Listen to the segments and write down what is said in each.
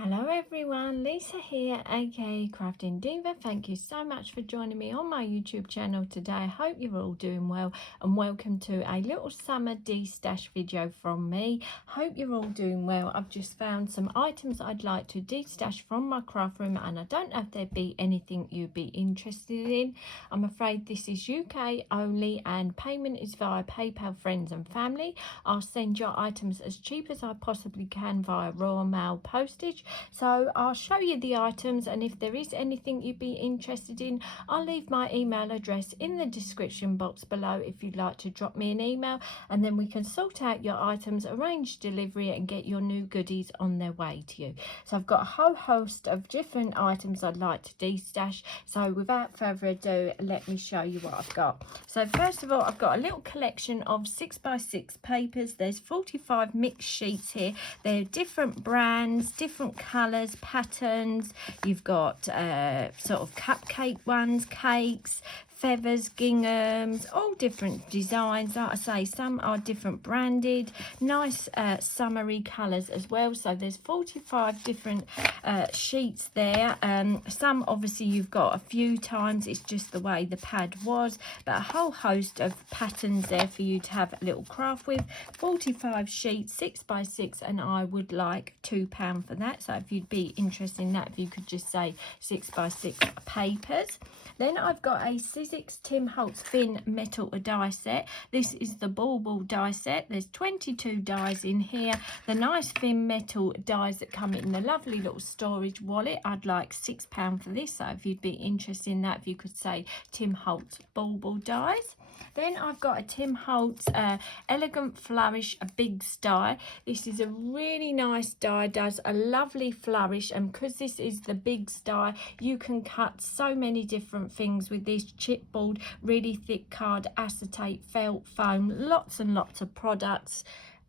Hello everyone, Lisa here, aka Crafting Diva. Thank you so much for joining me on my YouTube channel today. I hope you're all doing well and welcome to a little summer destash video from me. Hope you're all doing well. I've just found some items I'd like to destash from my craft room and I don't know if there'd be anything you'd be interested in. I'm afraid this is UK only and payment is via PayPal friends and family. I'll send your items as cheap as I possibly can via Royal Mail postage. So I'll show you the items, and if there is anything you'd be interested in, I'll leave my email address in the description box below if you'd like to drop me an email, and then we can sort out your items, arrange delivery and get your new goodies on their way to you. So I've got a whole host of different items I'd like to destash, so without further ado, let me show you what I've got. So first of all, I've got a little collection of 6x6 papers. There's 45 mixed sheets here. They're different brands, different colours, patterns. You've got sort of cupcake ones, cakes, feathers, ginghams, all different designs. Like I say, some are different branded, nice summery colours as well. So there's 45 different sheets there. Some obviously you've got a few times, it's just the way the pad was, but a whole host of patterns there for you to have a little craft with. 45 sheets, 6x6, and I would like £2 for that. So if you'd be interested in that, if you could just say 6x6 papers. Then I've got a Sizzix Tim Holtz thin metal die set. This is the ball die set. There's 22 dies in here. The nice thin metal dies that come in the lovely little storage wallet. I'd like £6 for this. So if you'd be interested in that, if you could say Tim Holtz ball dies. Then I've got a Tim Holtz Elegant Flourish, a big die. This is a really nice die, does a lovely flourish, and because this is the big die, you can cut so many different things with this chipboard, really thick card, acetate, felt foam, lots and lots of products.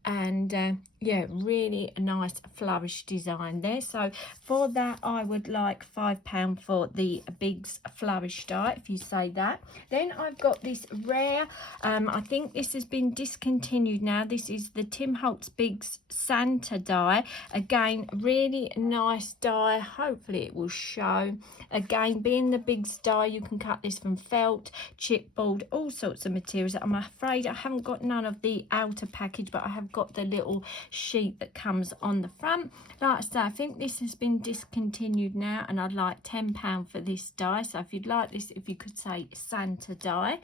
And yeah, really a nice flourish design there. So for that, I would like £5 for the Biggs flourish die, if you say that. Then I've got this rare, I think this has been discontinued now. This is the Tim Holtz Biggs Santa die. Again, really nice die. Hopefully it will show. Again, being the Biggs die, you can cut this from felt, chipboard, all sorts of materials. I'm afraid I haven't got none of the outer package, but I have got the little sheet that comes on the front. Like I say, I think this has been discontinued now, and I'd like £10 for this die. So if you'd like this, if you could say Santa die.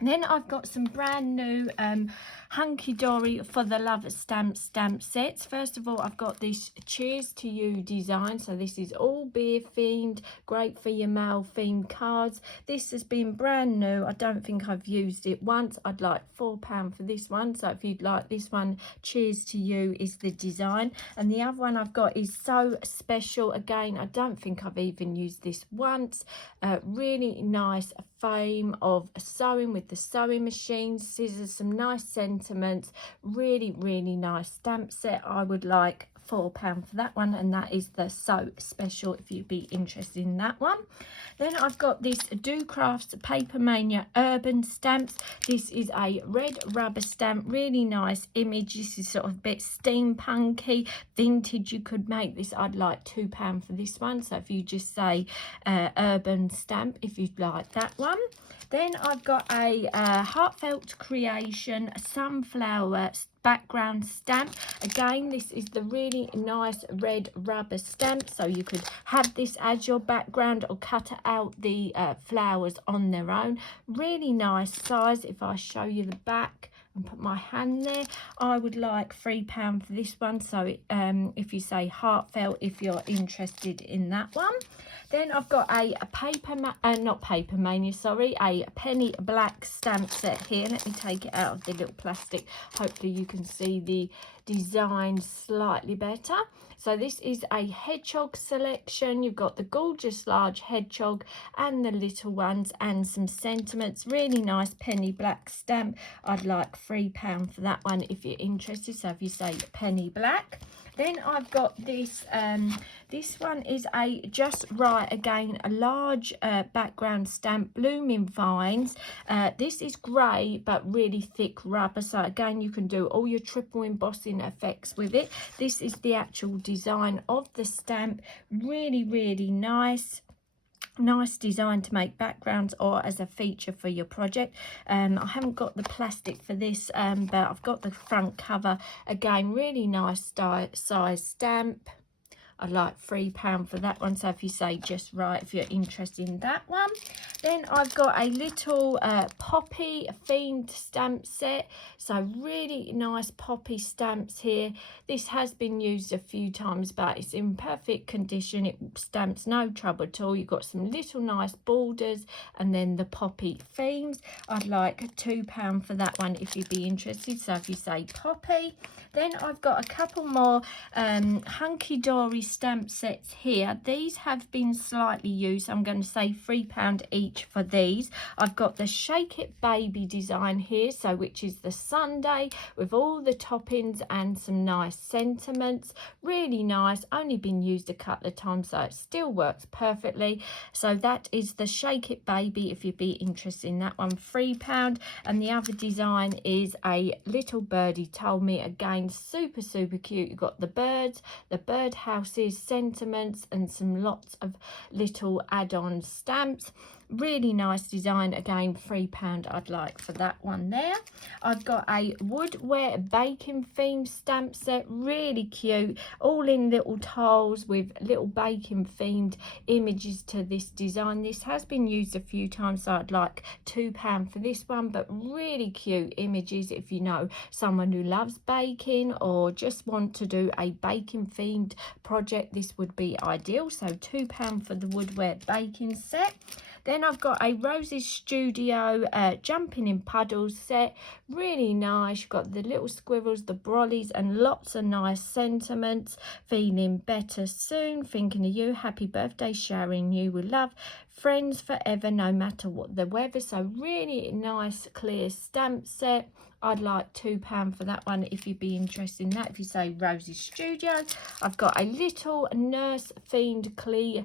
Then I've got some brand new Hunky Dory for the Love stamp sets. First of all, I've got this Cheers to You design. So this is all beer themed, great for your mail themed cards. This has been brand new. I don't think I've used it once. I'd like £4 for this one. So if you'd like this one, Cheers to You is the design. And the other one I've got is So Special. Again, I don't think I've even used this once. Really nice frame of sewing with the sewing machine, scissors, some nice sentiments, really nice stamp set. I would like £4 for that one, and that is the So Special if you'd be interested in that one. Then I've got this Do Crafts Paper Mania Urban stamps. This is a red rubber stamp, really nice image. This is sort of a bit steampunky, vintage. You could make this. I'd like £2 for this one. So if you just say urban stamp, if you'd like that one. Then I've got a Heartfelt Creation sunflower background stamp. Again, this is the really nice red rubber stamp, so you could have this as your background or cut out the flowers on their own. Really nice size. If I show you the back and put my hand there, I would like £3 for this one. So if you say heartfelt, if you're interested in that one. Then I've got a a penny black stamp set here. Let me take it out of the little plastic. Hopefully you can see the design slightly better. So this is a hedgehog selection. You've got the gorgeous large hedgehog and the little ones and some sentiments. Really nice penny black stamp. I'd like £3 for that one if you're interested. So if you say penny black. Then I've got this, this one is a Just Right, again, a large background stamp, Blooming Vines. This is grey, but really thick rubber. So again, you can do all your triple embossing effects with it. This is the actual design of the stamp. Really, really nice. Nice design to make backgrounds or as a feature for your project. I haven't got the plastic for this, but I've got the front cover. Again, really nice size stamp. I like £3 for that one. So if you say Just Right, if you're interested in that one. Then I've got a little poppy themed stamp set. So really nice poppy stamps here. This has been used a few times, but it's in perfect condition. It stamps no trouble at all. You've got some little nice borders and then the poppy themes. I'd like £2 for that one if you'd be interested. So if you say poppy. Then I've got a couple more hunky dory stamp sets here. These have been slightly used. I'm going to say £3 each for these. I've got the Shake It Baby design here, so which is the sundae with all the toppings and some nice sentiments. Really nice. Only been used a couple of times, so it still works perfectly. So that is the Shake It Baby if you'd be interested in that one, £3. And the other design is a Little Birdie Told Me, again super cute. You've got the birds, the bird houses, sentiments, and some lots of little add-on stamps. Really nice design. Again, £3 I'd like for that one there. I've got a woodware baking theme stamp set. Really cute. All in little tiles with little baking themed images to this design. This has been used a few times, so I'd like £2 for this one. But really cute images if you know someone who loves baking or just want to do a baking themed project. This would be ideal. So £2 for the woodware baking set. Then I've got a Rose's Studio Jumping in Puddles set. Really nice. You've got the little squirrels, the brollies, and lots of nice sentiments. Feeling better soon. Thinking of you. Happy birthday. Sharing you with love. Friends forever, no matter what the weather. So really nice, clear stamp set. I'd like £2 for that one if you'd be interested in that. If you say Rose's Studio. I've got a little nurse themed clear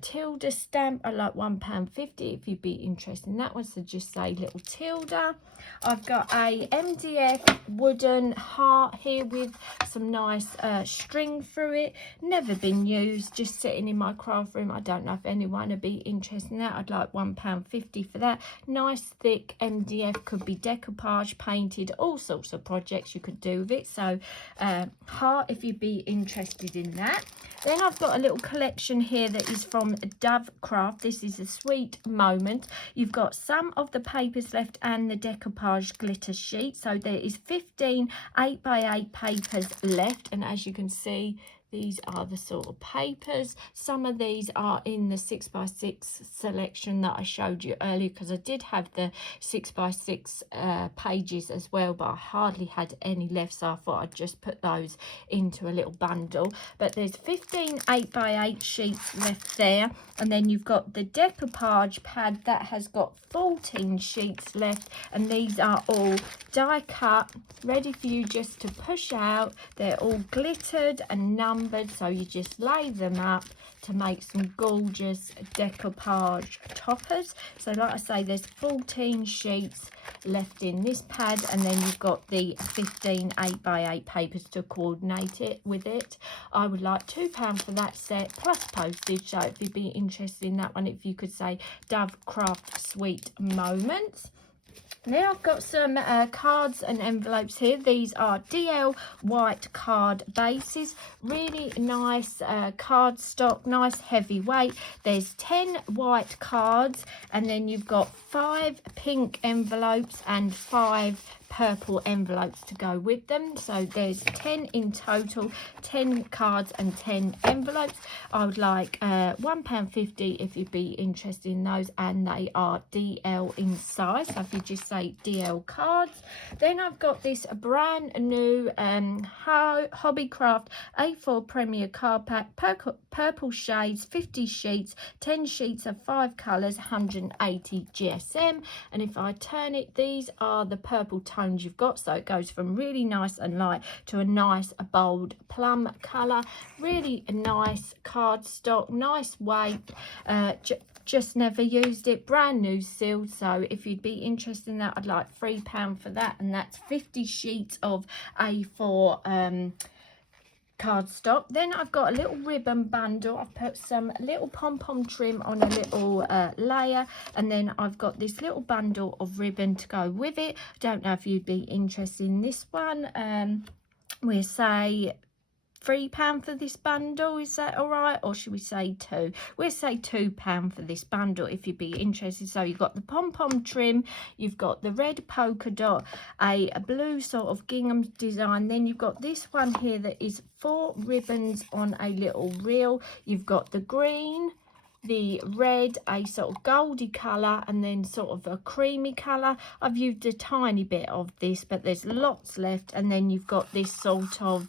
Tilda stamp. I like £1.50 if you'd be interested in that one. So just say little Tilda. I've got a MDF wooden heart here with some nice string through it. Never been used, just sitting in my craft room. I don't know if anyone would be interested in that. I'd like £1.50 for that. Nice thick MDF, could be decoupage, painted, all sorts of projects you could do with it. So heart if you'd be interested in that. Then I've got a little collection here that is from Dove Craft. This is a sweet moment. You've got some of the papers left and the decoupage glitter sheet. So there is 15 8x8 papers left. And as you can see, these are the sort of papers. Some of these are in the 6x6 selection that I showed you earlier, because I did have the 6x6 pages as well, but I hardly had any left, so I thought I'd just put those into a little bundle. But there's 15 8x8 sheets left there, and then you've got the decoupage pad that has got 14 sheets left, and these are all die cut, ready for you just to push out. They're all glittered and numbered, so you just lay them up to make some gorgeous decoupage toppers. So like I say, there's 14 sheets left in this pad, and then you've got the 15 8x8 papers to coordinate it with it. I would like £2 for that set plus postage. So if you'd be interested in that one, if you could say Dove Craft Sweet Moments. Now I've got some cards and envelopes here. These are DL white card bases. Really nice card stock, nice heavy weight. There's 10 white cards, and then you've got 5 pink envelopes and 5 purple envelopes to go with them. So there's 10 in total, 10 cards and 10 envelopes. I would like £1.50 if you'd be interested in those, and they are DL in size. So if you just say DL cards. Then I've got this brand new Hobbycraft A4 Premier card pack, purple shades, 50 sheets, 10 sheets of 5 colours, 180 GSM. And if I turn it, these are the purple tones you've got. So it goes from really nice and light to a nice bold plum colour. Really nice cardstock, nice weight. Just never used it, brand new sealed. So if you'd be interested in that, I'd like £3 for that, and that's 50 sheets of A4 cardstock. Then I've got a little ribbon bundle. I've put some little pom-pom trim on a little layer, and then I've got this little bundle of ribbon to go with it. Don't know if you'd be interested in this one. We'll say £3 for this bundle, is that all right? Or should we say £2? We'll say £2 for this bundle if you'd be interested. So you've got the pom-pom trim, you've got the red polka dot, a blue sort of gingham design. Then you've got this one here that is 4 ribbons on a little reel. You've got the green, the red, a sort of goldy colour, and then sort of a creamy colour. I've used a tiny bit of this, but there's lots left. And then you've got this sort of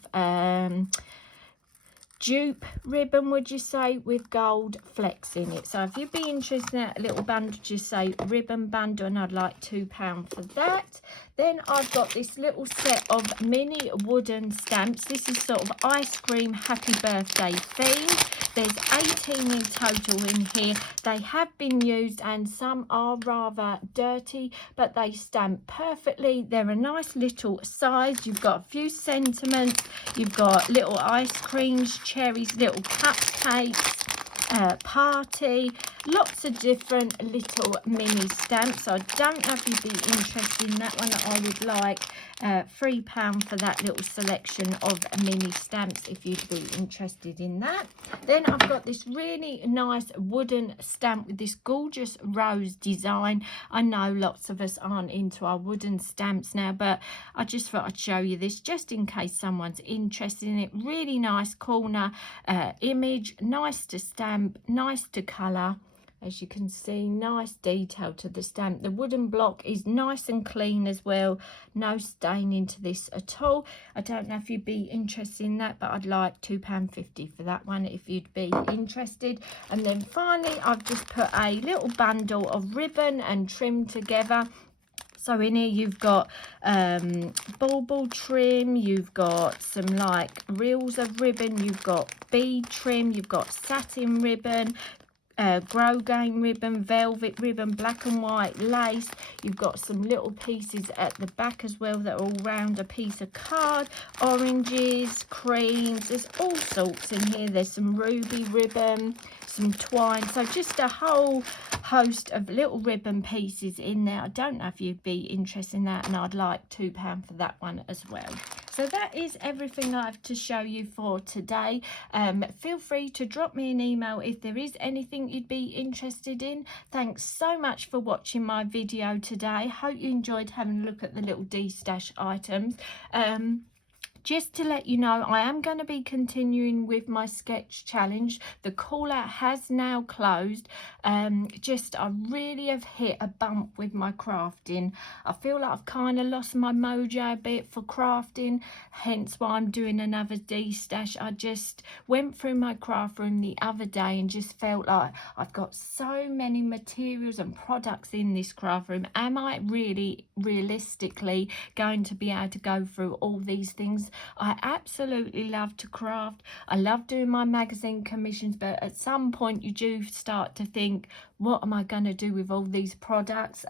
dupe ribbon, would you say, with gold flecks in it. So if you'd be interested in that little bundle, just say ribbon bundle, and I'd like £2 for that. Then I've got this little set of mini wooden stamps. This is sort of ice cream happy birthday theme. There's 18 in total in here. They have been used and some are rather dirty, but they stamp perfectly. They're a nice little size. You've got a few sentiments. You've got little ice creams, cherries, little cupcakes, party, lots of different little mini stamps. So I don't know if you'd be interested in that one. I would like £3 for that little selection of mini stamps if you'd be interested in that. Then I've got this really nice wooden stamp with this gorgeous rose design. I know lots of us aren't into our wooden stamps now, but I just thought I'd show you this just in case someone's interested in it. Really nice corner image, nice to stamp, nice to colour. As you can see, nice detail to the stamp. The wooden block is nice and clean as well. No stain into this at all. I don't know if you'd be interested in that, but I'd like £2.50 for that one if you'd be interested. And then finally, I've just put a little bundle of ribbon and trim together. So in here you've got bauble trim, you've got some like reels of ribbon, you've got bead trim, you've got satin ribbon, grosgrain ribbon, velvet ribbon, black and white lace. You've got some little pieces at the back as well that are all round a piece of card, oranges, creams. There's all sorts in here. There's some ruby ribbon, some twine. So just a whole host of little ribbon pieces in there. I don't know if you'd be interested in that, and I'd like £2 for that one as well. So that is everything I have to show you for today. Feel free to drop me an email if there is anything you'd be interested in. Thanks so much for watching my video today. Hope you enjoyed having a look at the little Destash items. Just to let you know, I am going to be continuing with my sketch challenge. The call out has now closed. I really have hit a bump with my crafting. I feel like I've kind of lost my mojo a bit for crafting, hence why I'm doing another Destash. I just went through my craft room the other day and just felt like I've got so many materials and products in this craft room. Am I really realistically going to be able to go through all these things? I absolutely love to craft. I love doing my magazine commissions, but at some point you do start to think, what am I going to do with all these products?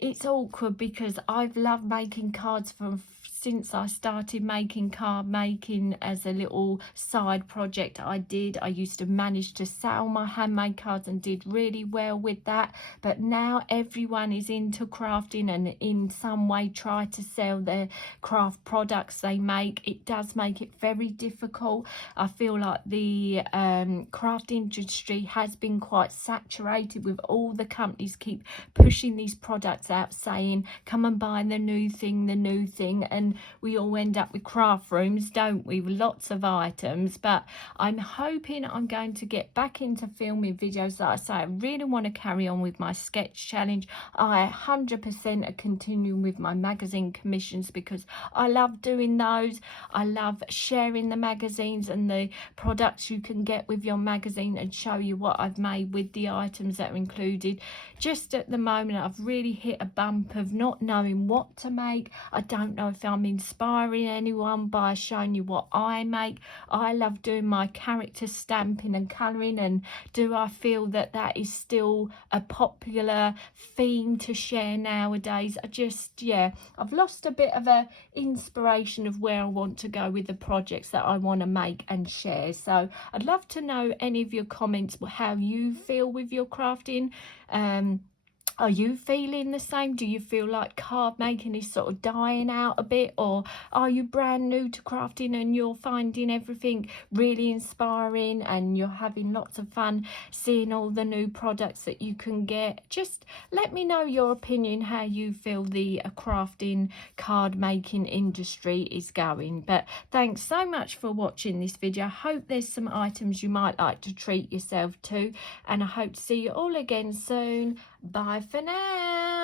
It's awkward because I've loved making cards since I started making card making as a little side project I used to manage to sell my handmade cards and did really well with that. But now everyone is into crafting and in some way try to sell their craft products they make. It does make it very difficult. I feel like the craft industry has been quite saturated with all the companies keep pushing these products out saying, come and buy the new thing, and and we all end up with craft rooms, don't we, with lots of items. But I'm hoping I'm going to get back into filming videos. Like I say, I really want to carry on with my sketch challenge. I 100% are continuing with my magazine commissions because I love doing those. I love sharing the magazines and the products you can get with your magazine and show you what I've made with the items that are included. Just at the moment, I've really hit a bump of not knowing what to make. I don't know if I'm inspiring anyone by showing you what I make. I love doing my character stamping and colouring, and do I feel that that is still a popular theme to share nowadays? I've lost a bit of a inspiration of where I want to go with the projects that I want to make and share. So I'd love to know any of your comments, how you feel with your crafting. Are you feeling the same? Do you feel like card making is sort of dying out a bit, or are you brand new to crafting and you're finding everything really inspiring and you're having lots of fun seeing all the new products that you can get? Just let me know your opinion, how you feel the crafting card making industry is going. But thanks so much for watching this video. I hope there's some items you might like to treat yourself to, and I hope to see you all again soon. Bye for now.